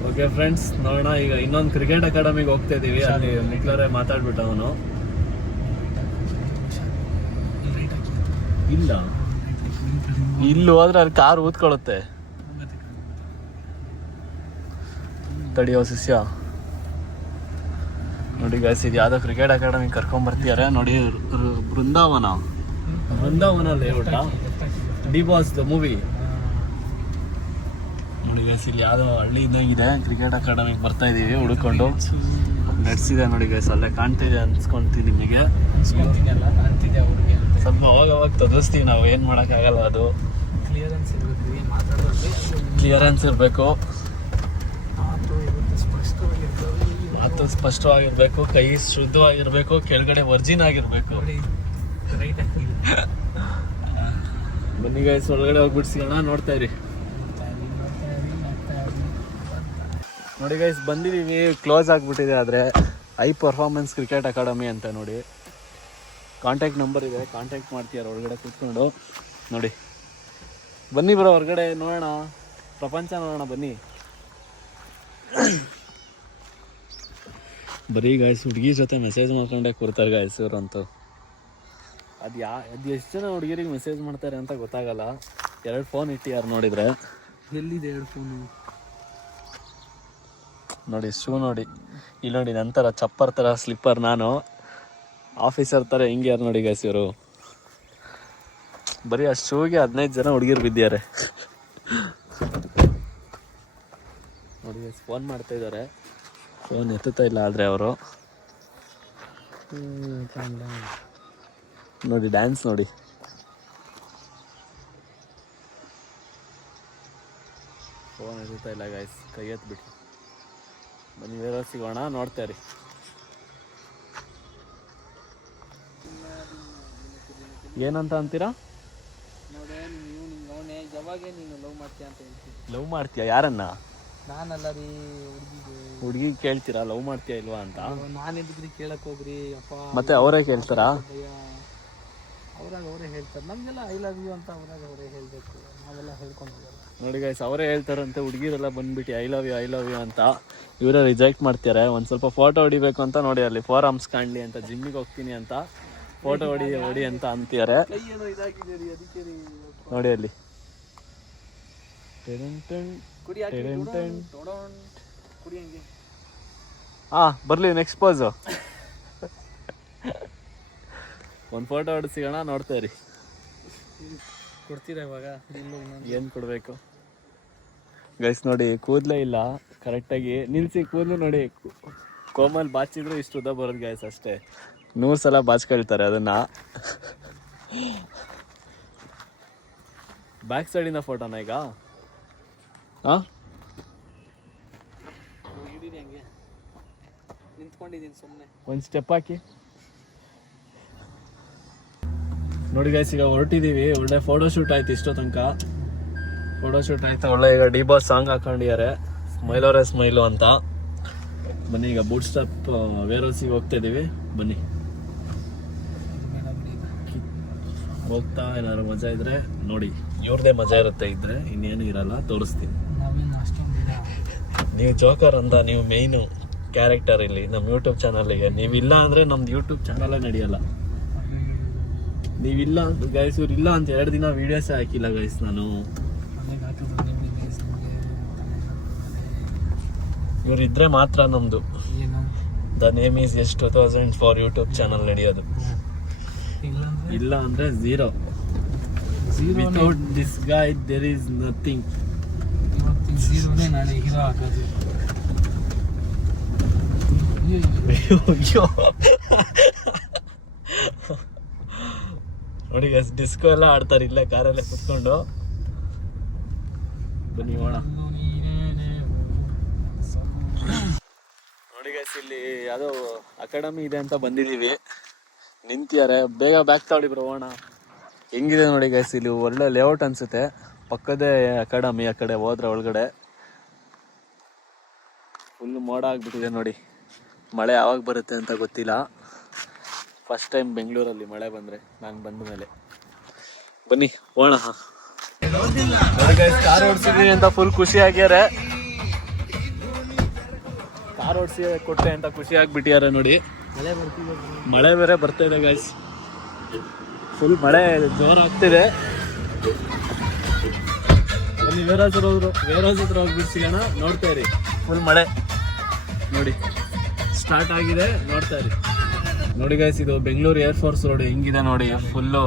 ಓಕೆ ಫ್ರೆಂಡ್ಸ್, ನೋಡೋಣ. ಈಗ ಇನ್ನೊಂದು ಕ್ರಿಕೆಟ್ ಅಕಾಡೆಮಿಗೆ ಹೋಗ್ತಾ ಇದ್ದೀವಿ. ಅಲ್ಲಿ ಮಿಕ್ಲರೇ ಮಾತಾಡ್ಬಿಟ್ಟ ಅವನು. ಇಲ್ಲ, ಇಲ್ಲಿ ಹೋದ್ರೆ ಅಲ್ಲಿ ಕಾರ್ ಊದ್ಕೊಳ್ಳುತ್ತೆ. ತಡಿಯೋ ಶಿಷ್ಯ. ನೋಡಿ ಗೈಸ್, ಇದು ಯಾವುದೋ ಕ್ರಿಕೆಟ್ ಅಕಾಡೆಮಿ ಕರ್ಕೊಂಬರ್ತಿದ್ದಾರೆ ನೋಡಿ. ಬೃಂದಾವನ ಲೇಔಟ, ಡಿ ಬಾಸ್ ದ ಮೂವಿ. ನೋಡಿ ಗೈಸ್, ಇಲ್ಲಿ ಯಾವುದೋ ಹಳ್ಳಿ ಇದ್ದಾಗಿದೆ. ಕ್ರಿಕೆಟ್ ಅಕಾಡೆಮಿಗೆ ಬರ್ತಾ ಇದ್ದೀವಿ ಹುಡ್ಕೊಂಡು. ನಡೆಸಿದೆ ನೋಡಿ ಗೈಸ್, ಅಲ್ಲೇ ಕಾಣ್ತಿದೆ ಅನ್ಸ್ಕೊಂತೀನಿ ನಿಮಗೆ. ಸ್ವಲ್ಪ ಅವಾಗ ತೋರಿಸ್ತೀವಿ ನಾವು, ಏನು ಮಾಡೋಕ್ಕಾಗಲ್ಲ. ಅದು ಕ್ಲಿಯರೆನ್ಸ್ ಇರಬೇಕು, ಮಾತು ಸ್ಪಷ್ಟವಾಗಿರ್ಬೇಕು, ಕೈ ಶುದ್ಧವಾಗಿರ್ಬೇಕು, ಕೆಳಗಡೆ ವರ್ಜಿನ್ ಆಗಿರ್ಬೇಕು. ಬನ್ನಿ ಗೈಸ್, ಒಳಗಡೆ ಹೋಗ್ಬಿಟ್ಟು ಸಿಗೋಣ, ನೋಡ್ತಾ ಇರಿ. ನೋಡಿ ಗೈಸ್, ಬಂದಿದ್ದೀವಿ. ಕ್ಲೋಸ್ ಆಗಿಬಿಟ್ಟಿದೆ, ಆದರೆ ಐ ಪರ್ಫಾರ್ಮೆನ್ಸ್ ಕ್ರಿಕೆಟ್ ಅಕಾಡೆಮಿ ಅಂತ ನೋಡಿ. ಕಾಂಟ್ಯಾಕ್ಟ್ ನಂಬರ್ ಇದೆ, ಕಾಂಟ್ಯಾಕ್ಟ್ ಮಾಡ್ತೀಯಾರ ಒಳಗಡೆ ಕೂತ್ಕೊಂಡು. ನೋಡಿ ಬನ್ನಿ ಬ್ರೋ, ಹೊರಗಡೆ ನೋಡೋಣ, ಪ್ರಪಂಚ ನೋಡೋಣ ಬನ್ನಿ. ಬರೀ ಗಾಯ್ಸ್ ಹುಡುಗಿ ಜೊತೆ ಮೆಸೇಜ್ ಮಾಡ್ಕೊಂಡೇ ಕೂರ್ತಾರೆ ಗಾಯ್ಸ್ ಇವ್ರಂತೂ. ಅದು ಎಷ್ಟು ಜನ ಹುಡುಗಿರಿಗೆ ಮೆಸೇಜ್ ಮಾಡ್ತಾರೆ ಅಂತ ಗೊತ್ತಾಗಲ್ಲ. 2 ಫೋನ್ ಇಟ್ಟಿಯಾರು ನೋಡಿದರೆ. ಎಲ್ಲಿದೆ 2 ಫೋನು? ನೋಡಿ ಶೂ ನೋಡಿ, ಇಲ್ಲಿ ನೋಡಿ ನಂತರ ಚಪ್ಪರ್ ಥರ ಸ್ಲಿಪ್ಪರ್, ನಾನು ಆಫೀಸರ್ ಥರ ಹಿಂಗೆ ಯಾರು ನೋಡಿ ಗೈಸ್ ಇವರು. ಬರೀ ಆ ಶೂಗೆ 15 ಜನ ಹುಡುಗಿರು ಬಿದ್ದಿದ್ದಾರೆ ನೋಡಿ ಗೈಸ್. ಫೋನ್ ಮಾಡ್ತಾ ಇದ್ದಾರೆ, ಫೋನ್ ಎತ್ತುತ್ತಾ ಇಲ್ಲ ಆದರೆ ಅವರು. ನೋಡಿ ಡ್ಯಾನ್ಸ್ ನೋಡಿ. ಫೋನ್ ಎತ್ತುತ್ತಾ ಇಲ್ಲ ಗೈಸ್, ಕೈ ಎತ್ಬಿಟ್ಟು. ಬನ್ನಿ ಬೇರೆ ಸಿಗೋಣ, ನೋಡ್ತಾ ಇರಿ. ಏನಂತ ಅಂತೀರಾ? ನೋಡೇ ನೀವು ನಿಂಗೆ ಅವನೇ ಯಾವಾಗೇ ನೀನು ಲವ್ ಮಾಡ್ತೀಯ ಅಂತ ಹೇಳ್ತೀನಿ. ಲವ್ ಮಾಡ್ತೀಯಾ? ಯಾರನ್ನ? ನಾನಲ್ಲ ರೀ, ಹುಡುಗಿಗೆ. ಹುಡುಗಿ ಕೇಳ್ತೀರಾ ಲವ್ ಮಾಡ್ತೀಯಾ ಇಲ್ವಾ ಅಂತ? ನಾನು ಎದ್ರಿ ಕೇಳಕ್ ಹೋಗ್ರಿ ಅಪ್ಪ. ಮತ್ತೆ ಅವರೇ ಕೇಳ್ತಾರಾ? ಅವ್ರಾಗ ಅವರೇ ಹೇಳ್ತಾರೆ. ನಮಗೆಲ್ಲ ಐ ಲವ್ ಯು ಅಂತ ಅವ್ರಾಗ ಅವರೇ ಹೇಳಬೇಕು, ನಾವೆಲ್ಲ ಹೇಳ್ಕೊಂಡು ಹೋಗಲ್ಲ. ನೋಡಿ ಗೈಸ್, ಅವರೇ ಹೇಳ್ತಾರಂತೆ ಹುಡುಗಿರೆಲ್ಲ ಬಂದ್ಬಿಟ್ಟು ಐ ಲವ್ ಯು ಅಂತ. ಇವರೇ ರಿಜೆಕ್ಟ್ ಮಾಡ್ತಾರೆ. ಒಂದು ಸ್ವಲ್ಪ ಫೋಟೋ ಹೊಡಿಬೇಕು ಅಂತ ನೋಡಿ, ಅಲ್ಲಿ ಫೋರ್ ಆರ್ಮ್ಸ್ ಕಾಣಲಿ ಅಂತ, ಜಿಮ್ಮಿಗೆ ಹೋಗ್ತೀನಿ ಅಂತ ಫೋಟೋ ಹೊಡಿ ಅಂತ ಅಂತಿದ್ದಾರೆ. ಕೈ ಏನೋ ಇದಾಗಿದೆ ರೀ, ಅದಕ್ಕೆ ರೀ. ನೋಡಿ ಅಲ್ಲಿ ಕುಡಿ ಹಾಕಿ ಕುಡಿ ಹಂಗೆ. ಬರ್ಲಿ ನೆಕ್ಸ್ಟ್ ಪೋಸು. ಒಂದು ಫೋಟೋ ಹೊಡಿಸಿಗೋಣ, ನೋಡ್ತಾ ಇರಿ. ಕೊಡ್ತೀರಾ ಇವಾಗ? ಏನು ಕೊಡಬೇಕು ಗೈಸ್? ನೋಡಿ ಕೂದಲೇ ಇಲ್ಲ ಕರೆಕ್ಟಾಗಿ. ನಿಲ್ಸಿ ಕೂದಲು ನೋಡಿ, ಕೋಮಲ್ ಬಾಚಿದ್ರು ಇಷ್ಟು ಉದ್ದ ಬರೋದು ಗೈಸ್ ಅಷ್ಟೇ. 100 ಸಲ ಬಾಚ್ಕೊಳ್ತಾರೆ ಅದನ್ನ. ಬ್ಯಾಕ್ ಸೈಡಿಂದ ಫೋಟೋನ ಈಗ? ಹಿಡೀರಿ ಹಂಗೆ, ನಿಂತ್ಕೊಂಡಿದ್ದೀನಿ ಸುಮ್ಮನೆ. ಒಂದು ಸ್ಟೆಪ್ ಹಾಕಿ. ನೋಡಿ ಗೈಸ್, ಈಗ ಹೊರಟಿದ್ದೀವಿ. ಒಳ್ಳೆ ಫೋಟೋ ಶೂಟ್ ಆಯ್ತು ಇಷ್ಟೋ ತನಕ. ಫೋಟೋ ಶೂಟ್ ಆಯ್ತು ಒಳ್ಳೆ. ಈಗ ಡಿ ಬಾಸ್ ಸಾಂಗ್ ಹಾಕೊಂಡಿದ್ದಾರೆ, ಸ್ಮೈಲೋರೆ ಸ್ಮೈಲು ಅಂತ. ಬನ್ನಿ ಈಗ ಬೂಟ್ ಸ್ಟಾಪ್ ವೇರ್ ಹೌಸಿಗೆ ಹೋಗ್ತಾ ಇದ್ದೀವಿ. ಬನ್ನಿ ಹೋಗ್ತಾ. ಏನಾದ್ರು ಮಜಾ ಇದ್ರೆ ನೋಡಿ, ಇವ್ರದೇ ಮಜಾ ಇರುತ್ತೆ, ಇದ್ರೆ ಇನ್ನೇನು ಇರಲ್ಲ, ತೋರಿಸ್ತೀನಿ. ನಾವೇನು ಅಷ್ಟೊಂದಿಲ್ಲ. ನೀವು ಜೋಕರ್ ಅಂತ, ನೀವು ಮೇಯ್ನು ಕ್ಯಾರೆಕ್ಟರ್ ಇಲ್ಲಿ ನಮ್ಮ ಯೂಟ್ಯೂಬ್ ಚಾನಲ್ಗೆ. ನೀವಿಲ್ಲ ಅಂದರೆ ನಮ್ದು ಯೂಟ್ಯೂಬ್ ಚಾನಲೇ ನಡೆಯಲ್ಲ. ನೀವಿಲ್ಲ ಗೈಸ್, ಇವ್ರು ಇಲ್ಲ ಅಂತ 2 ದಿನ ವೀಡಿಯೋಸೇ ಹಾಕಿಲ್ಲ ಗೈಸ್ ನಾನು. ಇವ್ರಿದ್ರೆ ಮಾತ್ರ ನಮ್ದು the name is S 2004 YouTube channel ನಡೆಯೋದು. ಇಲ್ಲ ಅಂದ್ರೆ zero. Without this guy there is nothing. ನಾಳೆ ಹೀರೋ ಆಗೋದು. ಅಯ್ಯೋ ನೋಡಿ ಗೈಸ್, ಡಿಸ್ಕೋ ಎಲ್ಲ ಆಡ್ತಾರೆ ಇಲ್ಲೇ ಕಾರಲ್ಲೇ ಕುತ್ಕೊಂಡು. ಬನ್ನಿ ಹೋಣ. ನೋಡಿ ಗೈಸ್, ಇಲ್ಲಿ ಯಾವುದೋ ಅಕಾಡೆಮಿ ಇದೆ ಅಂತ ಬಂದಿದ್ದೀವಿ. ನಿಂತಿದ್ದಾರೆ, ಬೇಗ ಬ್ಯಾಕ್ ತಗೊಳ್ಳಿ ಬ್ರೋ ಹೋಣ. ಹೆಂಗಿದೆ ನೋಡಿ ಗೈಸ್, ಇಲ್ಲಿ ಒಳ್ಳೆ ಲೇಔಟ್ ಅನ್ಸುತ್ತೆ. ಪಕ್ಕದೇ ಅಕಾಡೆಮಿ, ಆ ಕಡೆ ಹೋದ್ರೆ ಒಳಗಡೆ ಫುಲ್ ಮೋಡ ಆಗ್ಬಿಟ್ಟಿದೆ ನೋಡಿ. ಮಳೆ ಯಾವಾಗ ಬರುತ್ತೆ ಅಂತ ಗೊತ್ತಿಲ್ಲ. ಫಸ್ಟ್ ಟೈಮ್ ಬೆಂಗಳೂರಲ್ಲಿ ಮಳೆ ಬಂದರೆ ನಾನು ಬಂದ ಮೇಲೆ. ಬನ್ನಿ ಹೋಣ. ಕಾರ್ ಓಡಿಸಿದೀನಿ ಅಂತ ಫುಲ್ ಖುಷಿ ಆಗ್ಯಾರೆ. ಕಾರ್ ಓಡಿಸಿ ಕೊಟ್ಟೆ ಅಂತ ಖುಷಿ ಆಗ್ಬಿಟ್ಟಿದ್ದಾರೆ ನೋಡಿ. ಮಳೆ ಬೇರೆ ಬರ್ತಾ ಇದೆ ಗೈಸ್, ಫುಲ್ ಮಳೆ ಜೋರಾಗ್ತಿದೆ. ಬನ್ನಿ ವೇರ್ ಹೌಸ್ ಹತ್ರ ಹೋಗ್ಬಿಡ್ಸಿಗೋಣ. ನೋಡ್ತಾ ಇರಿ, ಫುಲ್ ಮಳೆ ನೋಡಿ ಸ್ಟಾರ್ಟ್ ಆಗಿದೆ, ನೋಡ್ತಾ ಇರಿ. ನೋಡಿ ಗೈಸ್, ಇದು ಬೆಂಗಳೂರು ಏರ್ಫೋರ್ಸ್ ರೋಡ್ ಹೆಂಗಿದೆ ನೋಡಿ. ಫುಲ್ಲು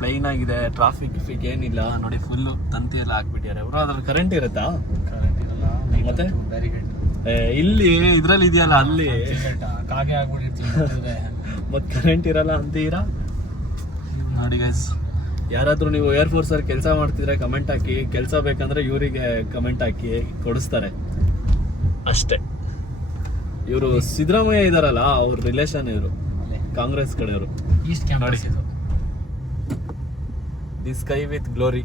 ಪ್ಲೈನ್ ಆಗಿದೆ, ಟ್ರಾಫಿಕ್ ಏನಿಲ್ಲ ನೋಡಿ. ಫುಲ್ಲು ತಂತಿ ಎಲ್ಲ ಹಾಕ್ಬಿಟ್ಟಿದ್ದಾರೆ ಅವರು. ಅದ್ರಲ್ಲಿ ಕರೆಂಟ್ ಇರುತ್ತಾ? ಕರೆಂಟ್ ಇರಲ್ಲ ಮತ್ತೆ ಬ್ಯಾರಿಕೇಡ್ ಇಲ್ಲಿ ಇದ್ರಲ್ಲಿ ಇದೆಯಲ್ಲ, ಅಲ್ಲಿ ಕಾಗೆ ಆಗ್ಬಿಟ್ಟಿರ್ತೀವಿ. ಮತ್ತೆ ಕರೆಂಟ್ ಇರಲ್ಲ ಅಂತೀರಾ ನೋಡಿ ಗೈಸ್. ಯಾರಾದ್ರೂ ನೀವು ಏರ್ಫೋರ್ಸ್ ಅಲ್ಲಿ ಕೆಲಸ ಮಾಡ್ತಿದ್ರೆ ಕಮೆಂಟ್ ಹಾಕಿ. ಕೆಲಸ ಬೇಕಂದ್ರೆ ಇವರಿಗೆ ಕಮೆಂಟ್ ಹಾಕಿ, ಕೊಡಿಸ್ತಾರೆ ಅಷ್ಟೇ. ಇವರು ಸಿದ್ದರಾಮಯ್ಯ ಇದಾರಲ್ಲ, ಅವ್ರ ರಿಲೇಷನ್ ಇವರು, ಕಾಂಗ್ರೆಸ್ ಕಡೆಯವರು. ಈಸ್ಟ್ ಕ್ಯಾಂಪಸ್ ಇದು. The sky with glory,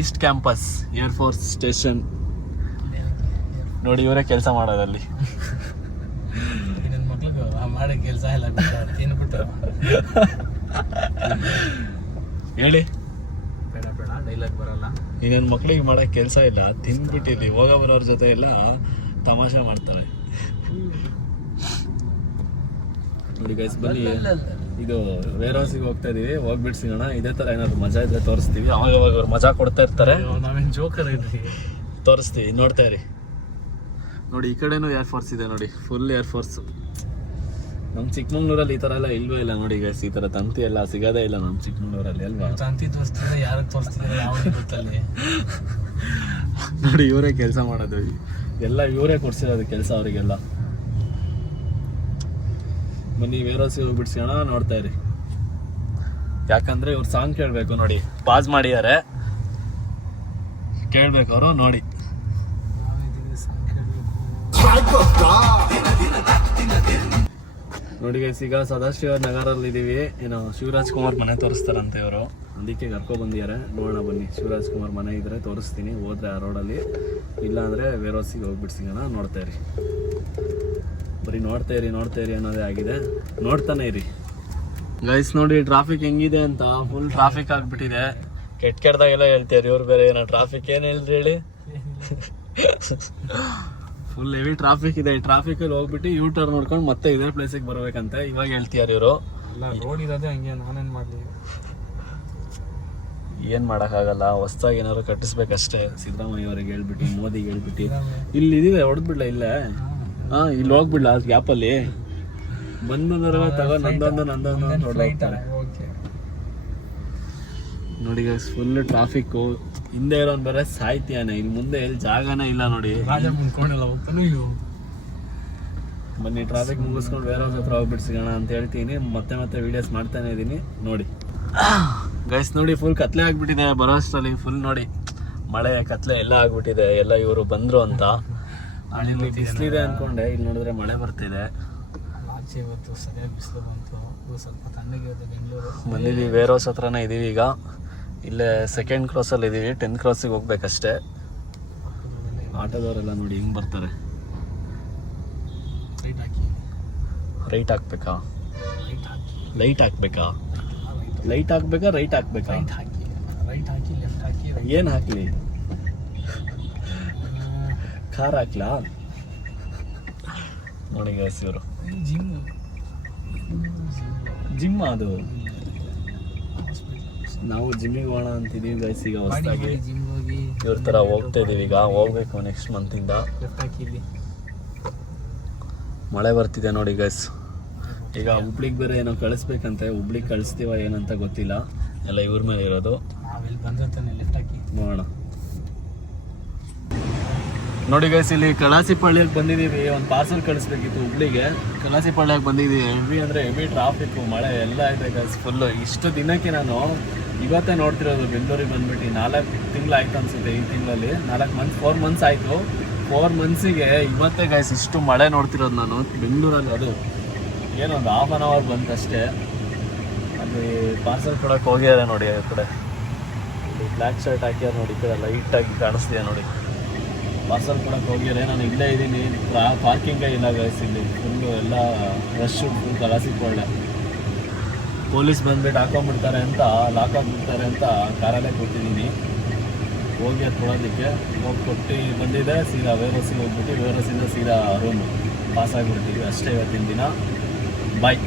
East campus air force station ನೋಡಿ. ಇವರೇ ಕೆಲಸ ಮಾಡೋದಲ್ಲಿ. ನನ್ನ ಮಕ್ಳಿಗೆ ಮಾಡೋ ಕೆಲಸ ಎಲ್ಲ ತಿನ್ಬಿಟ್ಟು ಹೇಳಿ. ಬೇಡ ಡೈಲಾಗ್ ಬರಲ್ಲ. ಈ ನನ್ನ ಮಕ್ಳಿಗೆ ಮಾಡೋ ಕೆಲಸ ಇಲ್ಲ, ತಿನ್ಬಿಟ್ಟಿಲ್ಲಿ ಹೋಗ ಬರೋರ ಜೊತೆ ಎಲ್ಲ ತಮಾಷೆ ಮಾಡ್ತಾರೆ ನೋಡಿ ಗೈಸ್. ಬನ್ನಿ, ಇದು ವೇರ್ ಹೌಸಿಗೆ ಹೋಗ್ತಾ ಇದೀವಿ. ಹೋಗ್ಬಿಟ್ಟು ಸಿಗೋಣ. ಇದೇ ತರ ಏನಾದ್ರು ಮಜಾ ಇದ್ರೆ ತೋರಿಸ್ತೀವಿ. ಅವಾಗ ಅವ್ರು ಮಜಾ ಕೊಡ್ತಾ ಇರ್ತಾರೆ. ನಾವೇನು ಜೋಕರ್ ಇದ್ರಿ, ತೋರಿಸ್ತೀವಿ, ನೋಡ್ತಾ ಇರಿ. ನೋಡಿ ಈ ಕಡೆನೂ ಏರ್ಫೋರ್ಸ್ ಇದೆ ನೋಡಿ, ಫುಲ್ ಏರ್ಫೋರ್ಸ್. ನಮ್ಮ ಚಿಕ್ಕಮಂಗ್ಳೂರಲ್ಲಿ ಈ ಥರ ಎಲ್ಲ ಇಲ್ವೇ ಇಲ್ಲ ನೋಡಿ ಗೈಸ್. ಈ ಥರ ತಂತಿ ಎಲ್ಲ ಸಿಗೋದೇ ಇಲ್ಲ ನಮ್ಮ ಚಿಕ್ಕಮಂಗ್ಳೂರಲ್ಲಿ ಅಲ್ವಾ? ತಂತಿ ತೋರಿಸ್ತಿದ್ರೆ ಯಾರಿಗೆ ತೋರಿಸ್ತಿದ್ರೆ ಯಾವಾಗ ಗೊತ್ತಲ್ಲಿ. ನೋಡಿ ಇವರೇ ಕೆಲಸ ಮಾಡೋದು ಎಲ್ಲ, ಇವರೇ ಕೊಡ್ಸಿರೋದು ಕೆಲಸ ಅವರಿಗೆಲ್ಲ. ಬನ್ನಿ ವೇರ್ ಹೌಸಿಗೆ ಹೋಗ್ಬಿಡ್ಸೋಣ. ನೋಡ್ತಾ ಇರಿ, ಯಾಕಂದ್ರೆ ಇವ್ರು ಸಾಂಗ್ ಕೇಳಬೇಕು ನೋಡಿ. ಪಾಸ್ ಮಾಡಿದ್ದಾರೆ, ಕೇಳ್ಬೇಕು ಅವರು ನೋಡಿ. ನೋಡಿ ಗೈಸ್, ಈಗ ಸದಾಶಿವ ನಗರಲ್ಲಿ ಇದೀವಿ. ಏನೋ ಶಿವರಾಜ್ ಕುಮಾರ್ ಮನೆ ತೋರಿಸ್ತಾರಂತೆ ಇವರು, ಅದಕ್ಕೆ ಕರ್ಕೊ ಬಂದಿದ್ದಾರೆ. ನೋಡೋಣ ಬನ್ನಿ, ಶಿವರಾಜ್ ಕುಮಾರ್ ಮನೆ ಇದ್ರೆ ತೋರಿಸ್ತೀನಿ, ಹೋದ್ರೆ ಆ ರೋಡಲ್ಲಿ, ಇಲ್ಲಾಂದರೆ ವೇರೋಸಿಗೆ ಹೋಗ್ಬಿಡ್ಸಿಗೋಣ. ನೋಡ್ತಾ ಇರಿ, ಬರೀ ನೋಡ್ತಾ ಇರಿ ಅನ್ನೋದೇ ಆಗಿದೆ, ನೋಡ್ತಾನೆ ಇರಿ ಗೈಸ್. ನೋಡಿ ಟ್ರಾಫಿಕ್ ಹೆಂಗಿದೆ ಅಂತ, ಫುಲ್ ಟ್ರಾಫಿಕ್ ಆಗಿಬಿಟ್ಟಿದೆ. ಕೆಟ್ಟದಾಗೆಲ್ಲ ಹೇಳ್ತಾರೆ ಇವ್ರು ಬೇರೆ. ಏನೋ ಟ್ರಾಫಿಕ್ ಏನು ಹೇಳಿದ್ರಿ ಹೇಳಿ? ಫುಲ್ ಹೆವಿ ಟ್ರಾಫಿಕ್ ಇದೆ. ಈ ಟ್ರಾಫಿಕಲ್ಲಿ ಹೋಗ್ಬಿಟ್ಟು ಯೂ ಟರ್ನ್ ನೋಡ್ಕೊಂಡು ಮತ್ತೆ ಇದೇ ಪ್ಲೇಸಿಗೆ ಬರ್ಬೇಕಂತೆ ಇವಾಗ ಹೇಳ್ತಿದ್ದಾರೆ ಇವರು. ರೋಡ್ ಇರೋದೇ ಹಂಗೆ, ನಾನೇನು ಮಾಡಲಿ, ಏನು ಮಾಡೋಕ್ಕಾಗಲ್ಲ. ಹೊಸ್ದಾಗಿ ಏನಾದ್ರು ಕಟ್ಟಿಸ್ಬೇಕಷ್ಟೇ. ಸಿದ್ದರಾಮಯ್ಯ ಅವ್ರಿಗೆ ಹೇಳ್ಬಿಟ್ಟು, ಮೋದಿಗೆ ಹೇಳ್ಬಿಟ್ಟು, ಇಲ್ಲಿ ಇದಿದೆ ಹೊಡೆದ್ಬಿಡ್ಲ ಇಲ್ಲೇ, ಹಾಂ ಇಲ್ಲಿ ಹೋಗ್ಬಿಡ್ಲ ಆ ಗ್ಯಾಪಲ್ಲಿ ಬಂದವರೆಗ ತಗೋ ನಂದೊಂದು ಹೊಡೆದೋಗ್ತಾರೆ. ನೋಡಿ ಗೈಸ್, ಫುಲ್ ಟ್ರಾಫಿಕ್ಕು. ಹಿಂದೆ ಇರೋನ್ ಬೇರೆ ಸಾಯ್ತಿಯಾನೆ, ಇಲ್ಲಿ ಮುಂದೆ ಎಲ್ಲಿ ಜಾಗನೇ ಇಲ್ಲ ನೋಡಿ. ಬನ್ನಿ ಟ್ರಾಫಿಕ್ ಮುಗಿಸ್ಕೊಂಡು ಬೇರೆ ಹತ್ರ ಹೋಗ್ಬಿಡ್ಸಿಗೋಣ ಅಂತ ಹೇಳ್ತೀನಿ. ಮತ್ತೆ ವೀಡಿಯೋಸ್ ಮಾಡ್ತಾನೆ ಇದ್ದೀನಿ ನೋಡಿ ಗೈಸ್. ನೋಡಿ ಫುಲ್ ಕತ್ಲೆ ಆಗ್ಬಿಟ್ಟಿದೆ ಬರೋ ಅಷ್ಟರಲ್ಲಿ. ಫುಲ್ ನೋಡಿ ಮಳೆ ಕತ್ಲೆ ಎಲ್ಲ ಆಗ್ಬಿಟ್ಟಿದೆ. ಎಲ್ಲ ಇವರು ಬಂದ್ರು ಅಂತ ಅಲ್ಲಿ ಬಿಸಿಲಿದೆ ಅನ್ಕೊಂಡೆ, ಇಲ್ಲಿ ನೋಡಿದ್ರೆ ಮಳೆ ಬರ್ತಿದೆ. ಇವತ್ತು ಸರಿಯಾಗಿ ಬಿಸಿಲು ಬಂತು, ಸ್ವಲ್ಪ ತಣ್ಣಗಿರುತ್ತೆ ಬೆಂಗಳೂರು. ಬಂದಿದ್ದೀವಿ, ವೇರ್ ಹೌಸ್ ಹತ್ರನೇ ಇದ್ದೀವಿ ಈಗ. ಇಲ್ಲೇ ಸೆಕೆಂಡ್ ಕ್ರಾಸಲ್ಲಿ ಇದ್ದೀವಿ, 10th ಕ್ರಾಸಿಗೆ ಹೋಗ್ಬೇಕಷ್ಟೇ. ಆಟೋದವರೆಲ್ಲ ನೋಡಿ ಹಿಂಗೆ ಬರ್ತಾರೆ. ರೈಟ್ ಹಾಕ್ಬೇಕಾ? ಲೈಟ್ ಹಾಕ್ಬೇಕಾ? ಲೈಟ್ ಹಾಕ್ಬೇಕಾ ರೈಟ್ ಹಾಕ್ಬೇಕಾ? ರೈಟ್ ಹಾಕಿ ಲೆಫ್ಟ್ ಹಾಕಿ. ಏನು ಹಾಕ್ಲಿ? ಕಾರ್ ಹಾಕ್ಲಾ? ನೋಡಿ ಗ್ಯಾಸ್, ಇವರು ಜಿಮ್ ಅದು. ನಾವು ಜಿಮ್ಮಿಗೆ ಹೋಗೋಣ ಅಂತಿದ್ದೀವಿ ಗೈಸ್ ಈಗ ಹೊಸದಾಗಿ. ಇವ್ರ ಥರ ಹೋಗ್ತಾ ಇದ್ದೀವಿ ಈಗ, ಹೋಗ್ಬೇಕು ನೆಕ್ಸ್ಟ್ ಮಂತಿಂದ. ಮಳೆ ಬರ್ತಿದೆ ನೋಡಿ ಗೈಸ್. ಈಗ ಹುಬ್ಳಿಗೆ ಬೇರೆ ಏನೋ ಕಳಿಸ್ಬೇಕಂತೆ, ಹುಬ್ಳಿಗೆ ಕಳಿಸ್ತೀವ ಏನಂತ ಗೊತ್ತಿಲ್ಲ, ಎಲ್ಲ ಇವ್ರ ಮೇಲೆ ಇರೋದು. ನೋಡೋಣ. ನೋಡಿ ಗೈಸ್, ಇಲ್ಲಿ ಕಳಾಸಿಪಳ್ಳಿಗೆ ಬಂದಿದ್ದೀವಿ. ಒಂದು ಪಾರ್ಸಲ್ ಕಳಿಸ್ಬೇಕಿತ್ತು ಹುಬ್ಳಿಗೆ. ಕಳಾಸಿಪಳ್ಳಿಗೆ ಬಂದಿದ್ದೀವಿ. ಹೆವಿ ಅಂದರೆ ಹೆವಿ ಟ್ರಾಫಿಕ್ಕು, ಮಳೆ ಎಲ್ಲ ಇದೆ ಗೈಸ್ ಫುಲ್ಲು. ಇಷ್ಟು ದಿನಕ್ಕೆ ನಾನು ಇವತ್ತೇ ನೋಡ್ತಿರೋದು ಬೆಂಗಳೂರಿಗೆ ಬಂದ್ಬಿಟ್ಟು. 4 ತಿಂಗಳಾಯ್ತು ಅನಿಸುತ್ತೆ ಈ ತಿಂಗಳಲ್ಲಿ. 4 ಮಂತ್ಸ್ ಆಯಿತು. 4 ಮಂತ್ಸಿಗೆ ಇವತ್ತೇ ಗೈಸ್ ಇಷ್ಟು ಮಳೆ ನೋಡ್ತಿರೋದು ನಾನು ಬೆಂಗಳೂರಲ್ಲಿ. ಅದು ಏನೊಂದು ಹಾಫ್ ಆನ್ ಅವರ್ ಬಂತಷ್ಟೇ. ಅಲ್ಲಿ ಪಾರ್ಸಲ್ ಕೊಡೋಕೆ ಹೋಗಿದ್ದಾರೆ ನೋಡಿ. ಆ ಕಡೆ ಇಲ್ಲಿ ಬ್ಲ್ಯಾಕ್ ಶರ್ಟ್ ಹಾಕ್ಯಾರ ನೋಡಿ, ಈ ಕಡೆ ಲೈಟಾಗಿ ಕಾಣಿಸ್ತೀಯ ನೋಡಿ. ಪಾರ್ಸಲ್ ಕೊಡೋಕೆ ಹೋಗಿದ್ದಾರೆ. ನಾನು ಇಲ್ಲೇ ಇದ್ದೀನಿ, ಪಾರ್ಕಿಂಗೇ ಇಲ್ಲ ಗೈಸ್ ಇಲ್ಲಿ. ಫುಲ್ಲು ಎಲ್ಲ ರಶ್, ಫುಲ್ ಕಳಾಸಿಕೊಳ್ಳೆ. ಪೊಲೀಸ್ ಬಂದ್ಬಿಟ್ಟು ಹಾಕೊಂಡ್ಬಿಡ್ತಾರೆ ಅಂತ, ಲಾಕ್ ಆಗಿಬಿಡ್ತಾರೆ ಅಂತ ಕಾರಲ್ಲೇ ಕೊಟ್ಟಿದ್ದೀನಿ. ಹೋಗಿ ಅದು ಕೊಡೋದಕ್ಕೆ ಹೋಗಿ ಕೊಟ್ಟು ಬಂದಿದೆ. ಸೀದಾ ವೇರೋಸಿಗೆ ಹೋಗ್ಬಿಟ್ಟು ವೇರೋಸಿಂದ ಸೀದಾ ರೂಮ್ ಪಾಸ್ ಆಗಿಬಿಡ್ತೀವಿ ಅಷ್ಟೇ ಇವತ್ತಿನ ದಿನ. ಬಾಯ್.